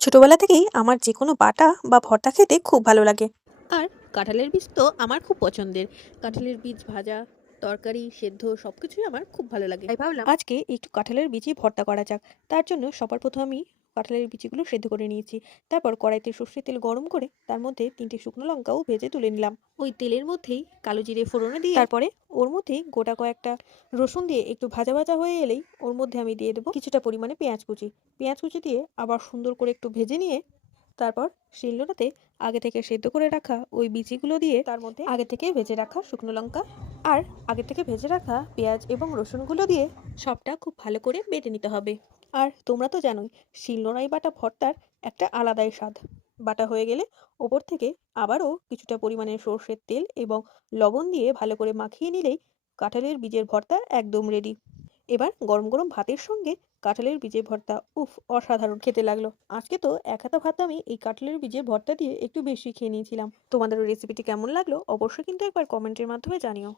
ছোটবেলা থেকেই আমার যেকোনো বাটা বা ভর্তা খেতে খুব ভালো লাগে। আর কাঁঠালের বীজ তো আমার খুব পছন্দের। কাঁঠালের বীজ ভাজা, তরকারি, সেদ্ধ সবকিছুই আমার খুব ভালো লাগে। তাই ভাবলাম আজকে একটু কাঁঠালের বিচি ভর্তা করা যাক। তার জন্য সবার প্রথম আমি কাঁঠালের বিচিগুলো সেদ্ধ করে নিয়েছি। তারপর কড়াইতে সর্ষের তেল গরম করে তার মধ্যে 3টে শুকনো লঙ্কাও ভেজে তুলে নিলাম। ওই তেলের মধ্যেই কালো জিরে ফোড়নে দিয়ে তারপরে ওর মধ্যেই গোটা কয়েকটা রসুন দিয়ে একটু ভাজা ভাজা হয়ে এলেই ওর মধ্যে আমি দিয়ে দেবো কিছুটা পরিমাণে পেঁয়াজ কুচি। পেঁয়াজ কুচি দিয়ে আবার সুন্দর করে একটু ভেজে নিয়ে তারপর শিলনোড়াতে আগে থেকে সেদ্ধ করে রাখা ওই বিচিগুলো দিয়ে তার মধ্যে আগে থেকে ভেজে রাখা শুকনো লঙ্কা আর আগে থেকে ভেজে রাখা পেঁয়াজ এবং রসুনগুলো দিয়ে সবটা খুব ভালো করে বেটে নিতে হবে। আর তোমরা তো জানোই শিলনোড়ায় বাটা ভর্তার একটা আলাদাই স্বাদ। বাটা হয়ে গেলে ওপর থেকে আবারও কিছুটা পরিমাণে সর্ষের তেল এবং লবণ দিয়ে ভালো করে মাখিয়ে নিলেই কাঁঠালের বীজের ভর্তা একদম রেডি। এবার গরম গরম ভাতের সঙ্গে কাঁঠালের বীজের ভর্তা উফ, অসাধারণ খেতে লাগলো। আজকে তো এক হাতা ভাত আমি এই কাঁঠালের বীজের ভর্তা দিয়ে একটু বেশি খেয়ে নিয়েছিলাম। তোমাদের রেসিপিটি কেমন লাগলো অবশ্যই কিন্তু একবার কমেন্টের মাধ্যমে জানিও।